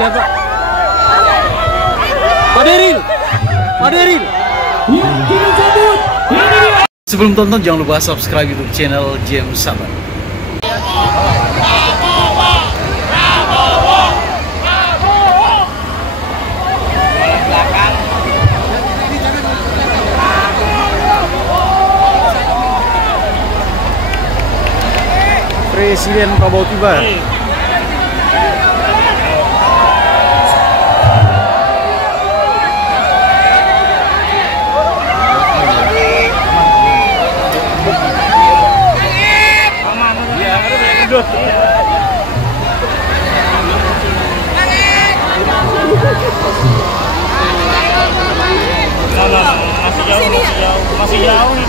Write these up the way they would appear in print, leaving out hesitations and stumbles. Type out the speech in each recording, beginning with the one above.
siapa? Pak Deril. Sebelum tonton jangan lupa subscribe YouTube channel James Sabar. Presiden Prabowo tiba. Masih jauh nih.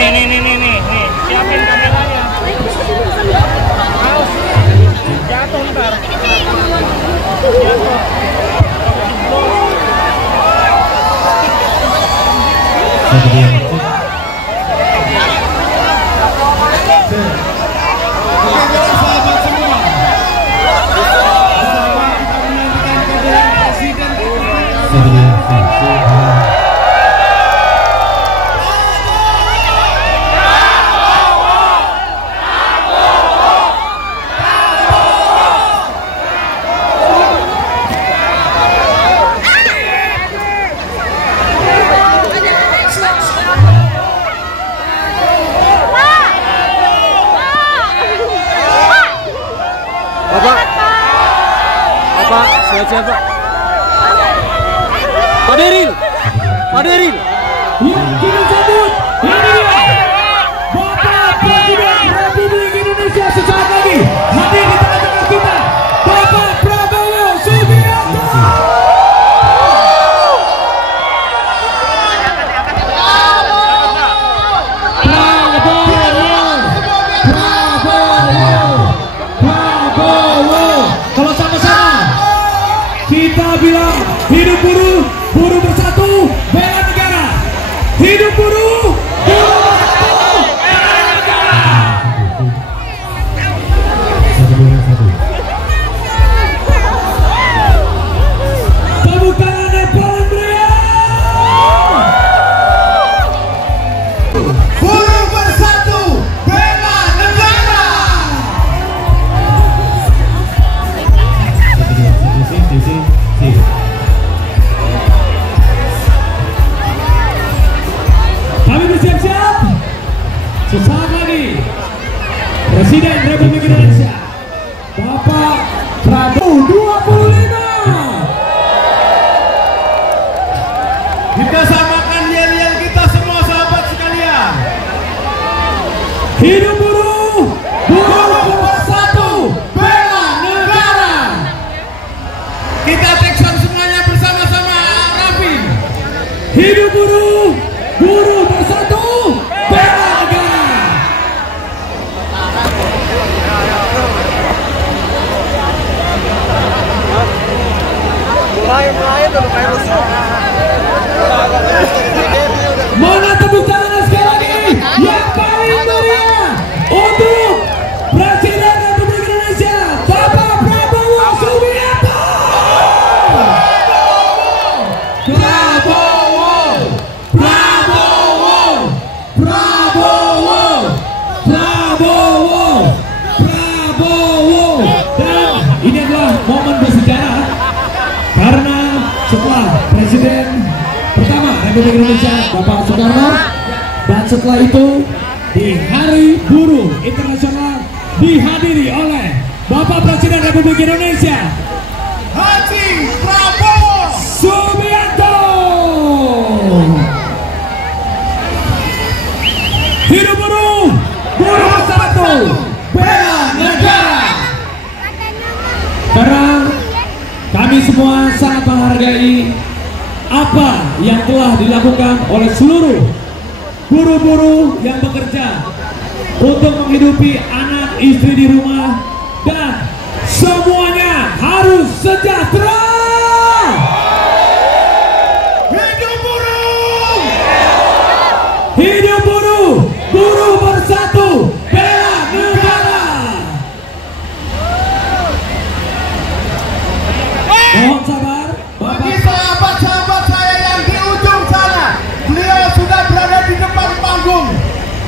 Nih, siapin kameranya. Jatuh ntar. Siapa? Pak Deril. Yang kita sambut ini dia Bapak Presiden Republik Indonesia sesaat lagi hadir di tengah-tengah kita, Bapak Prabowo Subianto. Prabowo. Kalau sama-sama kita bilang hidup buruh, buruh bersatu, bela negara. Hidup buruh, buruh bersatu, bela negara. Tepuk tangan yang paling meriah. Buruh bersatu, bela negara. Kami bersiap-siap. Sesaat lagi Presiden Republik Indonesia Bapak Prabowo 25. Kita samakan yel-yel kita semua sahabat sekalian. Hidup buruh, buruh bersatu, bela negara. Kita tekson semuanya bersama-sama rapi. Hidup buruh, buruh bersatu, bela negara. Mulai udah kayak rusuh. Mana tepuk tangan sekali lagi yang paling meriah untuk Presiden Republik Indonesia Bapak Prabowo Subianto. Prabowo. Dan ini adalah momen bersejarah karena setelah Presiden pertama Republik Indonesia Bapak Soekarno, dan setelah itu di Hari Buruh Internasional dihadiri oleh Bapak Presiden Republik Indonesia Haji Prabowo Subianto. Hidup buruh, buruh bersatu, bela negara. Karena kami semua sangat menghargai apa yang telah dilakukan oleh seluruh buruh-buruh yang bekerja untuk menghidupi anak istri di rumah, dan semuanya harus sejahtera. Hidup buruh! Hidup buruh! Buruh bersatu, bela negara.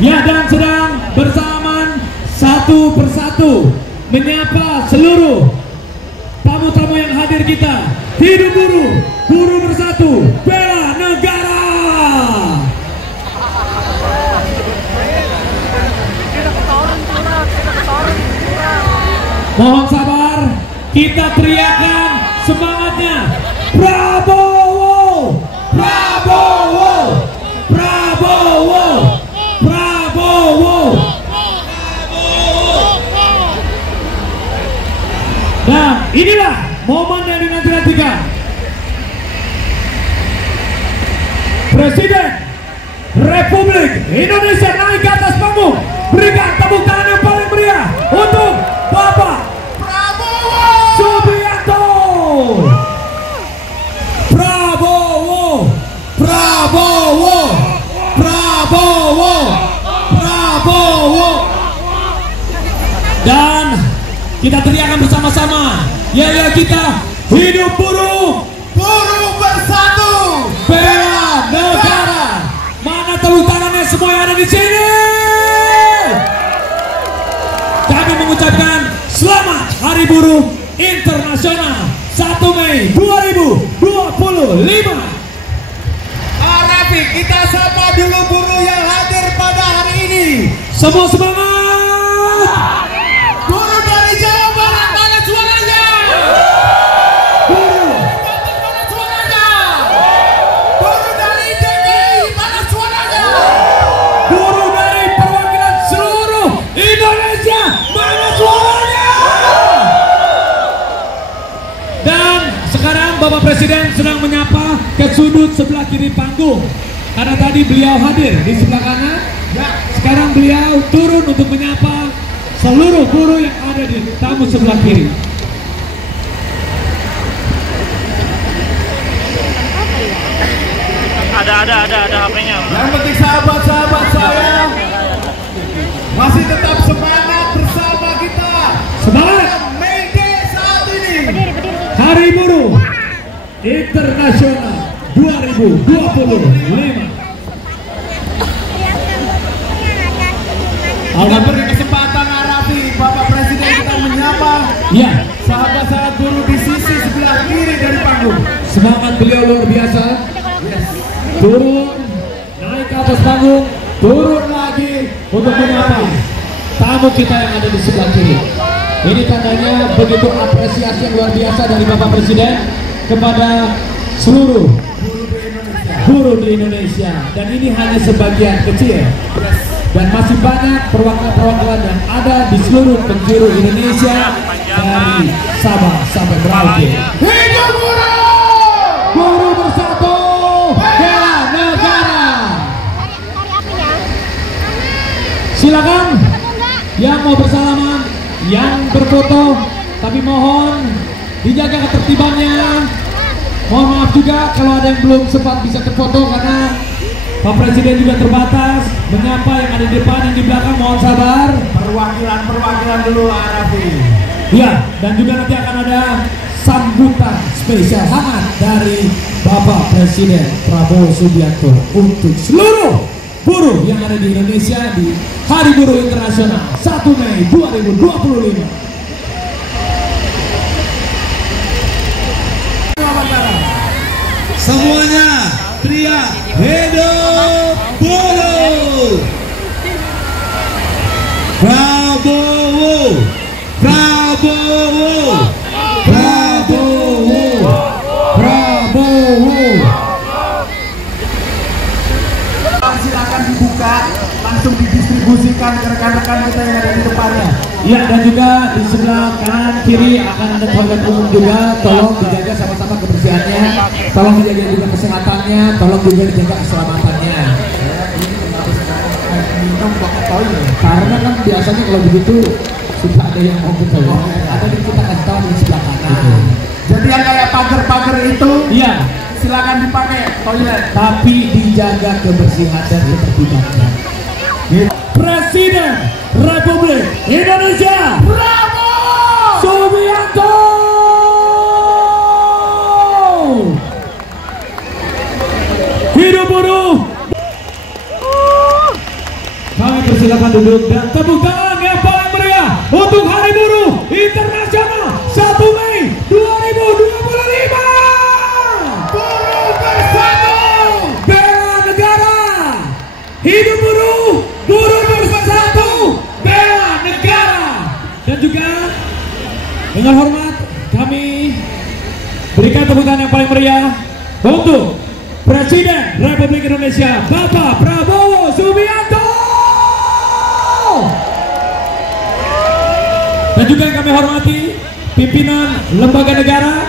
Ya, dan sedang bersamaan satu persatu menyapa seluruh tamu-tamu yang hadir kita. Hidup buruh, buruh bersatu, bela negara. Mohon sabar, kita teriakan semangatnya. Prabowo, Prabowo, Prabowo, Prabowo. Nah, inilah momen yang dinanti-nantikan. Presiden Republik Indonesia naik ke atas panggung. Berikan tepuk tangan yang paling meriah untuk Bapak Prabowo Subianto. Prabowo, Prabowo, Prabowo, Prabowo. Dan kita teriakan bersama-sama, ya kita hidup buruh, buruh bersatu, bela negara. Mana tepuk tangannya semua yang ada di sini? Kami mengucapkan selamat Hari Buruh Internasional 1 Mei 2025. Rafi, kita sapa dulu buruh yang hadir pada hari ini. Semua semangat. Buruh dari Jawa Barat, mana suaranya? Buruh. Banten, mana suaranya? Buruh dari DKI, mana suaranya? Buruh dari perwakilan seluruh Indonesia, mana suaranya? Dan sekarang Bapak Presiden sedang menyapa ke sudut sebelah kiri panggung. Karena tadi beliau hadir di sebelah kanan, sekarang beliau turun untuk menyapa seluruh buruh yang ada di tamu sebelah kiri. Ada HP-nya. Yang penting sahabat-sahabat saya masih tetap semangat bersama kita. Semangat! May Day saat ini. Hari Buruh Internasional 2025. Kita beri kesempatan Rafi, Bapak Presiden kita menyapa Ya, sahabat-sahabat buruh di sisi sebelah kiri dari panggung. semangat beliau luar biasa. Turun, naik ke atas panggung, turun lagi untuk menyapa tamu kita yang ada di sebelah kiri. Ini tandanya begitu apresiasi yang luar biasa dari Bapak Presiden kepada seluruh buruh di Indonesia. Dan ini hanya sebagian kecil. Dan masih banyak perwakilan-perwakilan yang ada di seluruh penjuru Indonesia dari Sabang sampai Merauke. Hidup buruh! Buruh bersatu, bela negara. Silakan yang mau bersalaman, yang berfoto, tapi mohon dijaga ketertibannya. Mohon maaf juga kalau ada yang belum sempat bisa terfoto karena Pak Presiden juga terbatas menyapa yang ada di depan, yang di belakang, mohon sabar. Perwakilan dulu Rafi. Ya, dan juga nanti akan ada sambutan spesial hangat dari Bapak Presiden Prabowo Subianto untuk seluruh buruh yang ada di Indonesia di Hari Buruh Internasional 1 Mei 2025. Semuanya teriak hidup buruh. Prabowo, Prabowo, Prabowo, Prabowo. Silakan dibuka, langsung didistribusikan ke rekan-rekan kita yang ada di depannya. Ya, dan juga di sebelah kanan kiri akan ada toilet umum juga. Tolong dijaga sama-sama kebersihannya, tolong dijaga juga kesehatannya, tolong juga dijaga keselamatannya. Karena kan biasanya kalau begitu sudah ada yang mau ke toilet, ada di kita kasih tahu di sebelah kanan. Jadi yang kayak pagar-pagar itu Iya, silakan dipakai toilet. tapi dijaga kebersihan dan ketertibannya. Presiden Republik Indonesia Prabowo Subianto. Hidup buruh. Kami silakan duduk dan tepuk tangan yang paling meriah untuk Hari Buruh Internasional 1 Mei 2025. Buruh bersatu, bela negara. Hidup buruh, buruh bersatu, bela negara. Dan juga dengan hormat kami berikan tepuk tangan yang paling meriah untuk Presiden Republik Indonesia Bapak Prabowo Subianto. Dan juga yang kami hormati pimpinan lembaga negara,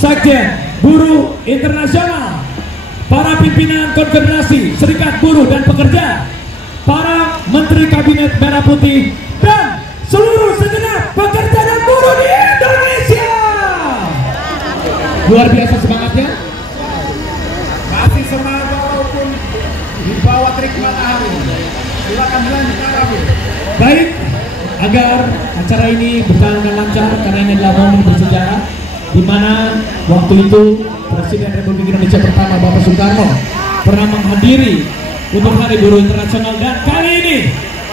Sekjen Buruh Internasional, para pimpinan Konfederasi Serikat Buruh dan Pekerja, para Menteri Kabinet Merah Putih, dan seluruh segenap pekerja dan buruh di Indonesia. Luar biasa semangatnya. Masih semangat walaupun di bawah terik matahari. Silakan dilanjutkan Rabu. Baik, agar acara ini berjalan dengan lancar karena ini adalah momen bersejarah di mana waktu itu Presiden Republik Indonesia pertama Bapak Soekarno pernah menghadiri untuk Hari Buruh Internasional, dan kali ini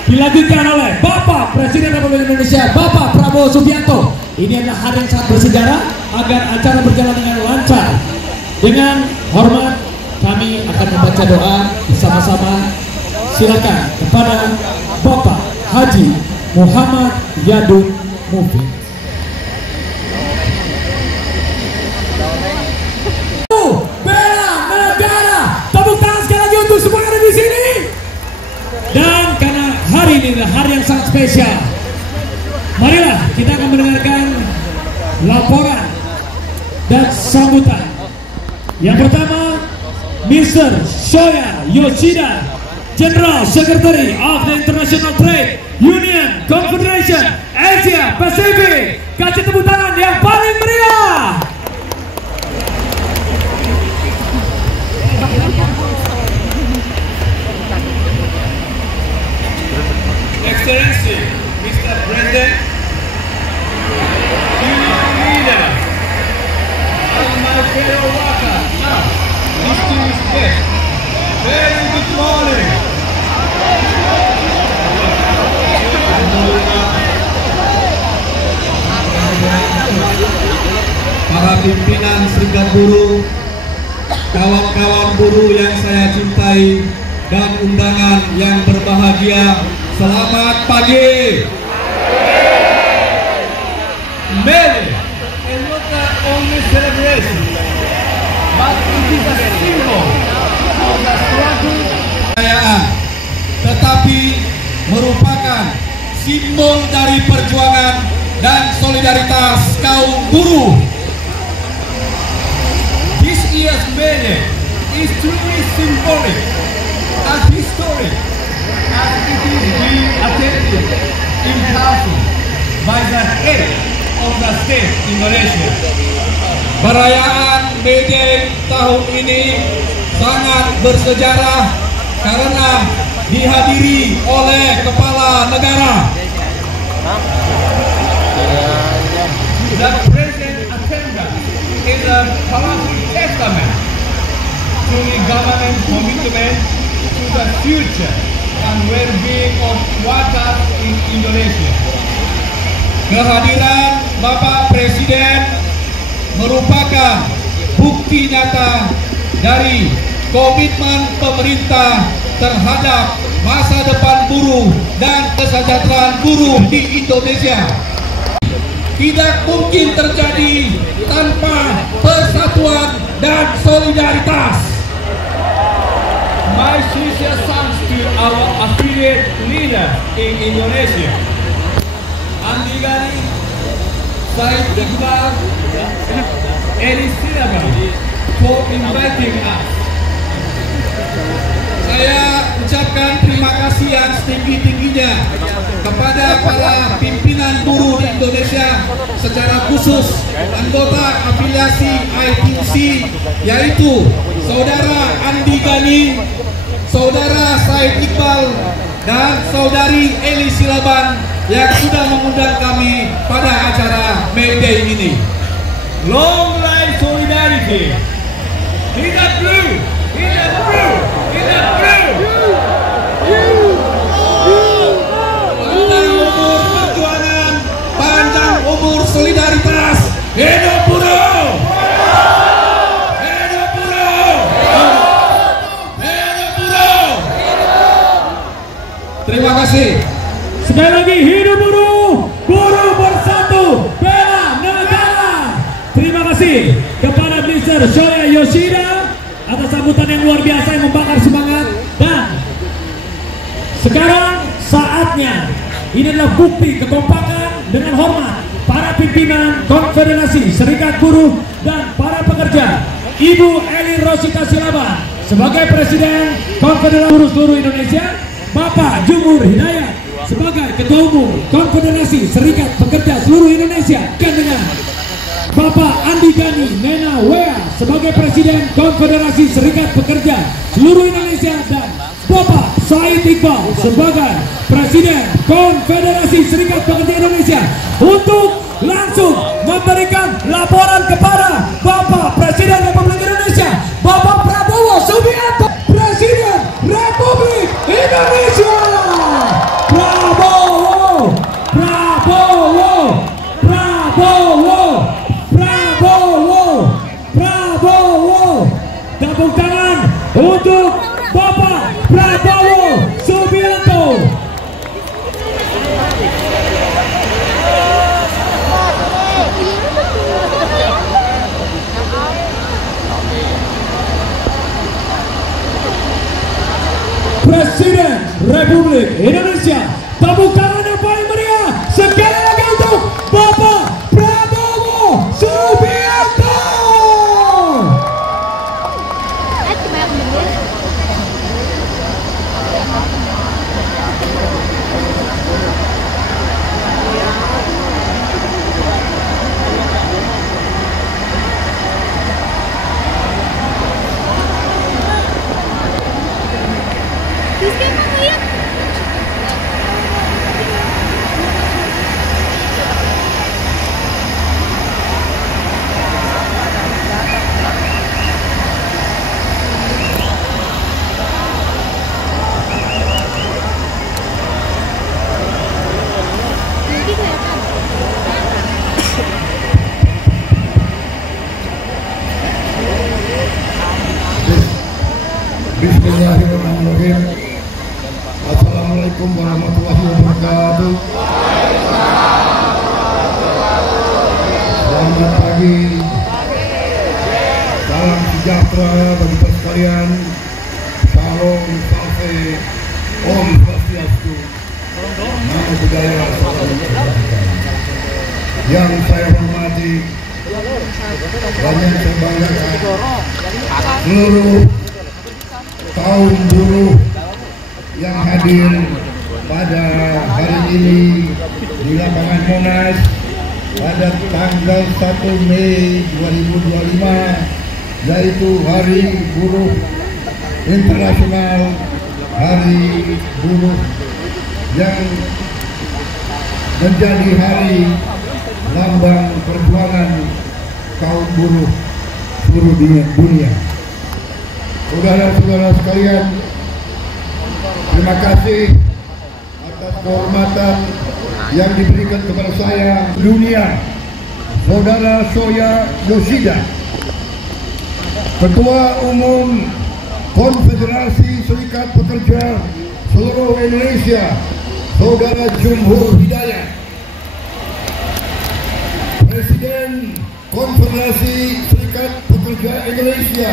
dilanjutkan oleh Bapak Presiden Republik Indonesia Bapak Prabowo Subianto. Ini adalah hari yang sangat bersejarah agar acara berjalan dengan lancar. Dengan hormat kami akan membaca doa bersama-sama. Silakan kepada Bapak Haji Muhammad Yadun Mufid. Bela negara. Tepuk tangan sekali lagi untuk semua yang ada di sini. Dan karena hari ini adalah hari yang sangat spesial, marilah kita akan mendengarkan laporan dan sambutan. Yang pertama, Mr. Shoya Yoshida, General Secretary of the International Trade Union Confederation Asia Pacific. Kasih tepuk tangan yang paling meriah. Excellency, Mr. President, Union Leader, and my fellow workers, distinguished guests, very good morning. Para pimpinan serikat buruh, kawan-kawan buruh yang saya cintai, dan undangan yang berbahagia, selamat pagi. Many is not the only celebration, but it is a symbol of the struggle. Tetapi merupakan simbol dari perjuangan dan solidaritas kaum buruh. This year's May is truly symbolic and historic, as it is being attended in person by the head of the state Indonesia. Perayaan May Day tahun ini sangat bersejarah karena dihadiri oleh kepala negara. The present attendance is a powerful testament to the government commitment to the future and well-being of workers in Indonesia. Kehadiran Bapak Presiden merupakan bukti nyata dari komitmen pemerintah terhadap masa depan buruh dan kesejahteraan buruh di Indonesia. Tidak mungkin terjadi tanpa persatuan dan solidaritas. My sincere thanks to our affiliate leaders in Indonesia, Andi Gani, Said Iqbal, Eli Silaban, for inviting us. Saya ucapkan terima kasih yang setinggi-tingginya kepada para pimpinan buruh di Indonesia, secara khusus anggota afiliasi ITUC, yaitu Saudara Andi Gani, Saudara Said Iqbal, dan Saudari Eli Silaban yang sudah mengundang kami pada acara May Day ini. Long life solidarity! Tidak blue! Tidak blue! Tidak blue! Terima kasih. Sekali lagi, hidup buruh, buruh bersatu, bela negara. Terima kasih kepada Mr. Shoya Yoshida atas sambutan yang luar biasa yang membakar semangat. Dan sekarang saatnya, ini adalah bukti kekompakan dengan hormat para pimpinan Konfederasi Serikat Buruh dan para pekerja. Ibu Eli Rosita Silaban sebagai Presiden Konfederasi Buruh seluruh Indonesia, Bapak Jumur Hidayat sebagai Ketua Umum Konfederasi Serikat Pekerja seluruh Indonesia, dan dengan Bapak Andi Gani Nena Wea sebagai Presiden Konfederasi Serikat Pekerja seluruh Indonesia, dan Bapak Said Iqbal sebagai Presiden Konfederasi Serikat Pekerja Indonesia, untuk langsung memberikan laporan kepada Bapak Presiden Republik Indonesia, Bapak Prabowo Subianto, Presiden Republik Indonesia. Prabowo, Prabowo, Prabowo, Prabowo, Prabowo. Tepuk tangan untuk Bapak Prabowo Subianto. Presiden Republik Indonesia. Tepuk tangan yang paling meriah sekali lagi untuk Bapak Prabowo Subianto. Bismillahirrahmanirrahim. Assalamualaikum warahmatullahi wabarakatuh. Selamat pagi. Salam sejahtera bagi kita sekalian. Salam salve, Om Swastiastu, Namo Buddhaya, yang saya hormati dan yang saya banggakan, seluruh kaum buruh yang hadir pada hari ini di lapangan Monas pada tanggal 1 Mei 2025, yaitu Hari Buruh Internasional, Hari Buruh yang menjadi hari lambang perjuangan kaum buruh seluruh dunia. Saudara-saudara sekalian, terima kasih atas kehormatan yang diberikan kepada saya dunia. Saudara Shoya Yoshida, Ketua Umum Konfederasi Serikat Pekerja seluruh Indonesia, Saudara Jumur Hidayat, Presiden Konfederasi Serikat Pekerja Indonesia,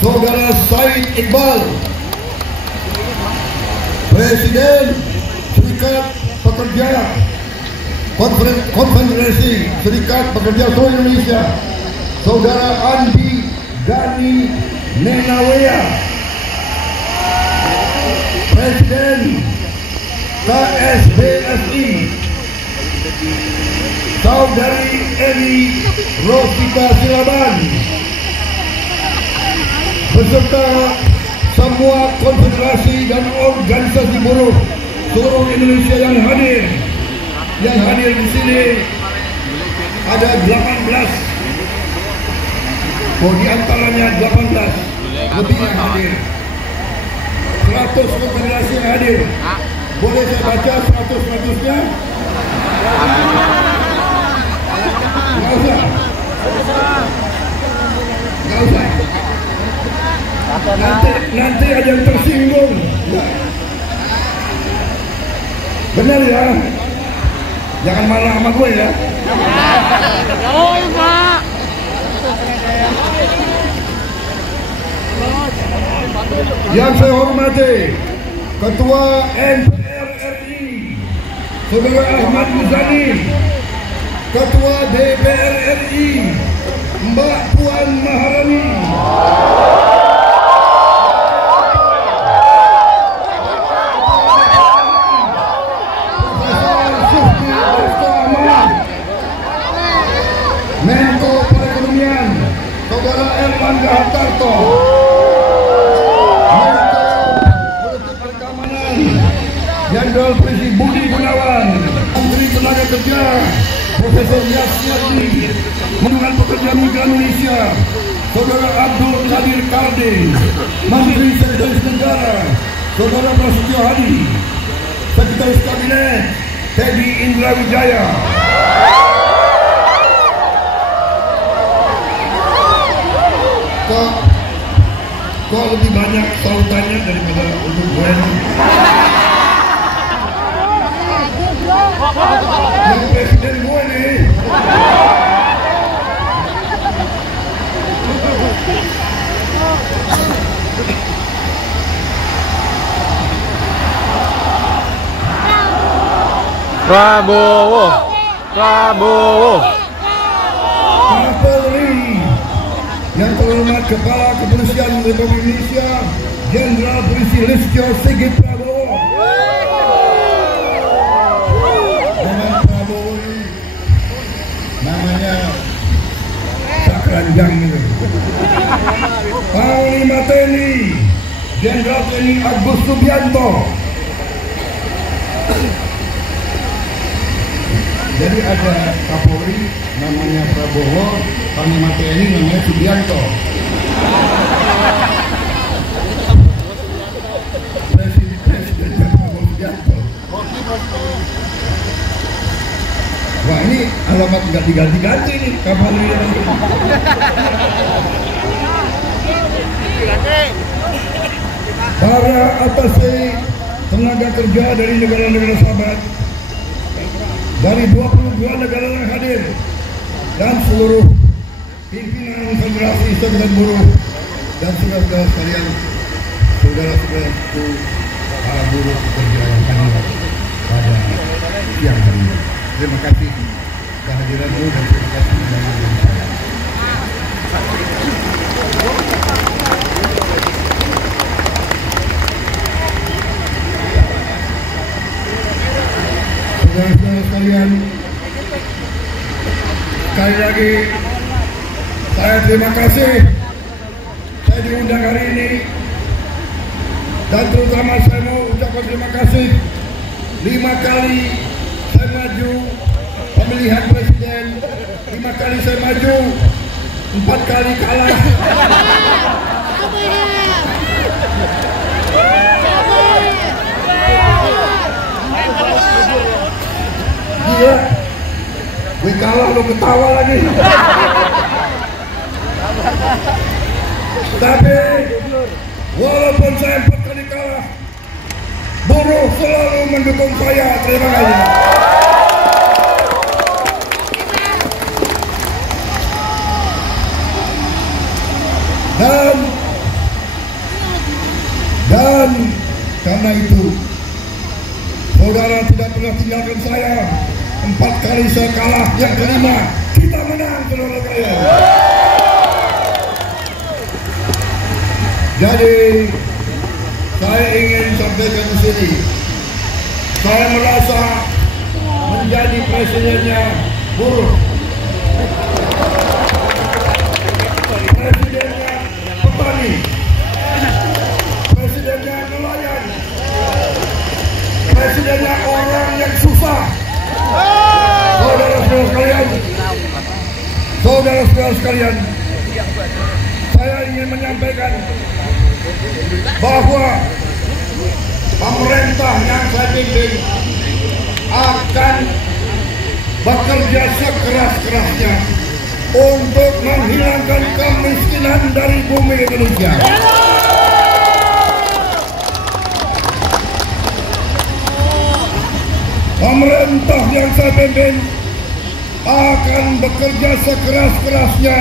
Saudara Said Iqbal, Presiden Serikat Pekerja Konfederasi Serikat Pekerja seluruh Indonesia, Saudara Andi Gani Nena Wea, Presiden KSBSI, Saudari Eli Rosita Silaban, beserta semua konfederasi dan organisasi buruh seluruh Indonesia yang hadir. Yang hadir di sini ada 18. Di antaranya 18 lebih yang hadir. 100 konfederasi yang hadir. Boleh saya baca 100-100-nya? Nggak usah. Nggak usah. Nanti ada yang tersinggung. Benar ya? Jangan marah sama gue ya. Yang saya hormati Ketua MPR RI Saudara Ahmad Muzani, Ketua DPR RI Mbak Puan Maharani, Menko Perekonomian Saudara Erlangga Hartarto, Menko Politik Pertamanan Jenderal Polisi Budi Gunawan, Menteri Tenaga Kerja Profesor Yasmiati, Hubungan Pekerja Migran Indonesia Saudara Abdul Qadir Karding, Menteri Sekretaris Negara Saudara Prasetyo Hadi, Sekretaris Kabinet Teddy Indra Wijaya. Kok lebih banyak sautannya daripada untuk gue? Yang presiden gue nih. Prabowo. Kapolri yang terhormat Kepala Kepolisian Republik Indonesia Jenderal Polisi Listio Sigit Prabowo. Dengan Prabowo ini namanya sakranjang itu. Panglima TNI Jenderal TNI Agus Subianto. Jadi ada Kapolri namanya Prabowo, Panglima TNI namanya Subianto. Presidennya Prabowo Subianto. Wah, ini alamat nggak diganti-ganti nih Kapolri. Para atase tenaga kerja dari negara-negara sahabat dari 22 negara yang hadir dan seluruh pimpinan Federasi Serikat Buruh dan saudara-saudara sekalian, saudara-saudaraku para buruh pekerja yang hadir pada siang hari ini. Terima kasih kehadiranmu dan terima kasih mendengarkan saya. Saudara-saudara sekalian, sekali lagi saya terima kasih saya diundang hari ini, dan terutama saya mau ucapkan terima kasih 5 kali saya maju pemilihan presiden, 5 kali saya maju, 4 kali kalah. Iya, gue kalah lo ketawa lagi. Tapi walaupun saya 4 kali kalah, buruh selalu mendukung saya. Terima kasih. Dan karena itu saudara tidak pernah tinggalkan saya. 4 kali saya kalah, yang kelima kita menang, saudara saya. Jadi saya ingin sampaikan di sini, saya merasa menjadi presidennya buruh, presidennya petani, presidennya nelayan, presidennya orang yang susah. Saudara-saudara sekalian, saya ingin menyampaikan bahwa pemerintah yang saya pimpin akan bekerja sekeras-kerasnya untuk menghilangkan kemiskinan dari bumi Indonesia. pemerintah yang saya pimpin akan bekerja sekeras-kerasnya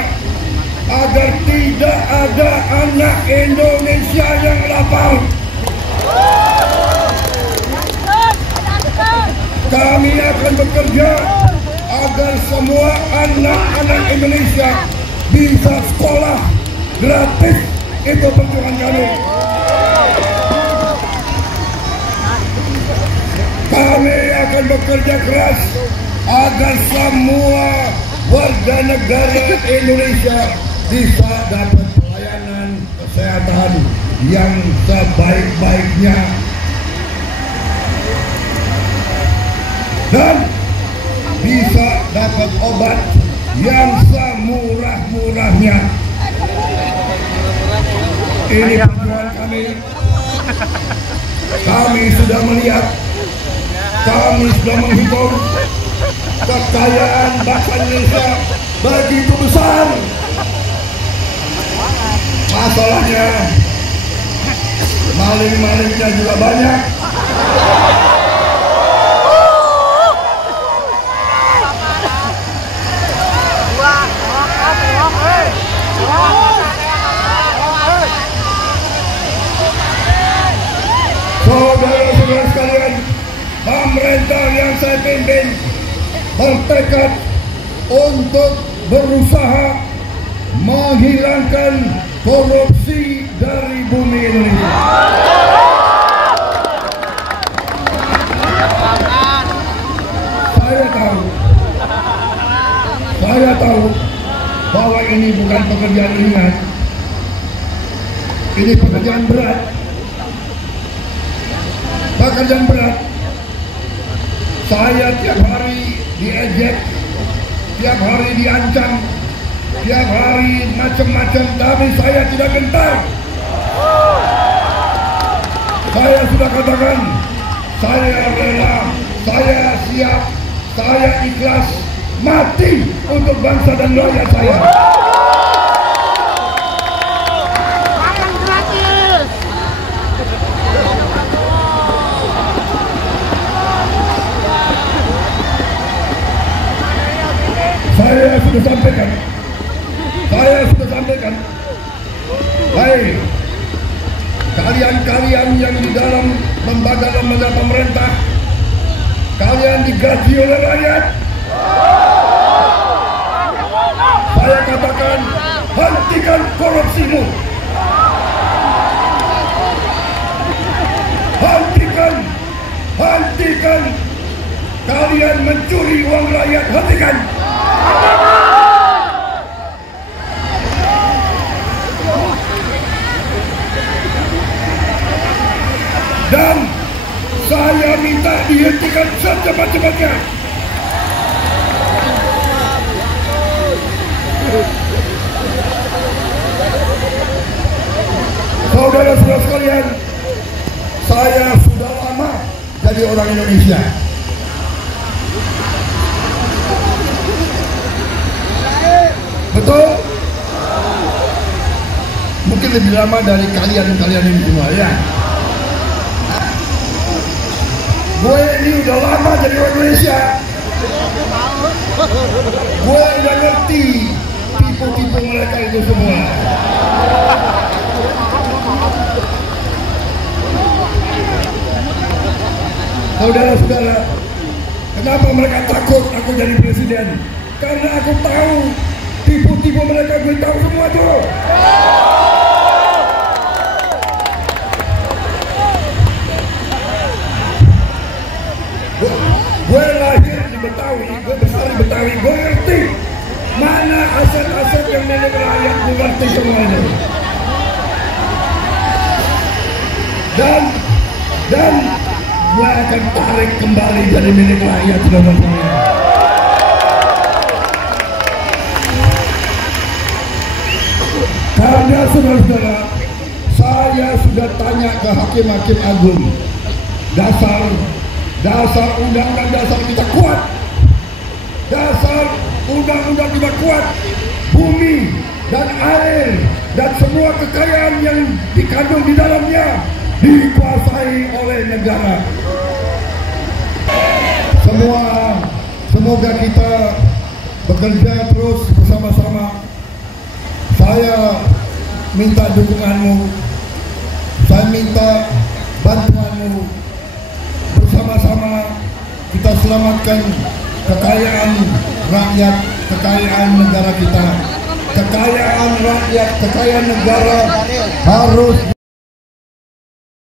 agar tidak ada anak Indonesia yang lapar. Kami akan bekerja agar semua anak-anak Indonesia bisa sekolah gratis. Itu perjuangan kami. Kami akan bekerja keras agar semua warga negara Indonesia bisa dapat pelayanan kesehatan yang sebaik-baiknya dan bisa dapat obat yang semurah-murahnya. Ini perjuangan kami. Kami sudah melihat, kami sudah menghitung kekayaan bangsa Indonesia begitu besar. Masalahnya maling-malingnya juga banyak. Saudara-saudara sekalian, pemerintah yang saya pimpin bertekad untuk berusaha menghilangkan korupsi dari bumi Indonesia. Saya tahu bahwa ini bukan pekerjaan ringan, ini pekerjaan berat. Pekerjaan berat. Saya tiap hari diejek, tiap hari diancam, tiap hari macam-macam, tapi saya tidak gentar. Saya sudah katakan, saya rela, saya siap, saya ikhlas mati untuk bangsa dan rakyat saya. Saya sudah sampaikan, baik kalian-kalian yang di dalam lembaga-lembaga pemerintah, kalian digaji oleh rakyat. Saya katakan, hentikan korupsimu, hentikan kalian mencuri uang rakyat, hentikan. Dan saya minta dihentikan secepat-cepatnya. Saudara-saudara sekalian, saya sudah lama jadi orang Indonesia. Betul? Mungkin lebih lama dari kalian ini semua, ya. Gue ini udah lama jadi orang Indonesia. Gue udah ngerti tipu-tipu mereka itu semua. Saudara-saudara, kenapa mereka takut aku jadi presiden? Karena aku tahu tipu-tipu mereka, gue tahu semua tuh. Gue lahir di Betawi, gue besar di Betawi, gue ngerti mana aset-aset yang milik rakyat, gue ngerti semuanya. Dan gue akan tarik kembali jadi milik rakyat, saudara-saudara. Karena saudara-saudara, saya sudah tanya ke hakim-hakim agung, dasar undang-undang dasar kita kuat, dasar undang-undang kita kuat, bumi dan air dan semua kekayaan yang dikandung di dalamnya dikuasai oleh negara. Semua semoga kita bekerja terus bersama-sama. Saya minta dukunganmu, saya minta bantuanmu. Bersama-sama kita selamatkan kekayaan rakyat, kekayaan negara kita. Kekayaan rakyat, kekayaan negara harus